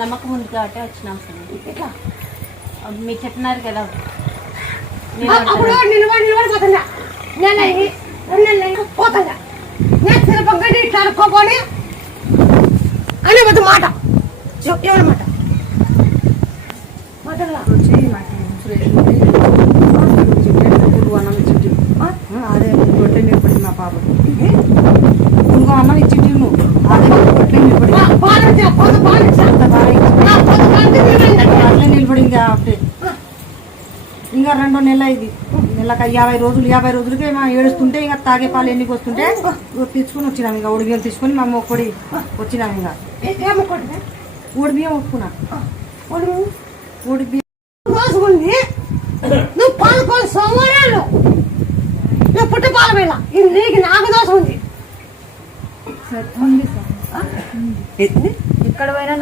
నమ్మకం ఉంది కాబట్టి వచ్చినాం సార్. ఇట్లా మీరు చెప్పినారు కదా అప్పుడు నిలబడిపోతుందా నేను 2 నెలలు పోతుందా నేను తిరుపతి ఇట్లా అనుకోపోని అనే వద్ద మాట ఎవరి మాట మాటలా అదే గొట్టె నిలబడి మా పాప ఇంకో అన్నం ఇచ్చి నువ్వు అదే గొట్టె నిలబడి అట్లే నిలబడి ఇంకా 2 నెలలు ఇది నెలకు 50 రోజులకి మా ఏడుస్తుంటే ఇంకా తాగే పాలు ఎన్నికి వస్తుంటే తెచ్చుకొని వచ్చినాం. ఇంకా ఉడి బియ్యం తీసుకొని మా మొక్కడి వచ్చినాం. ఇంకా ఉడి బియ్యం ఒప్పుకున్నా ఉడి బియ్యం రోజు ఉంది నువ్వు పాలు కొన్ని సోమవారాలు నువ్వు పుట్ట పాల వేళ ఇది నీకు నాకు దోషం ఉంది ఉంది సార్.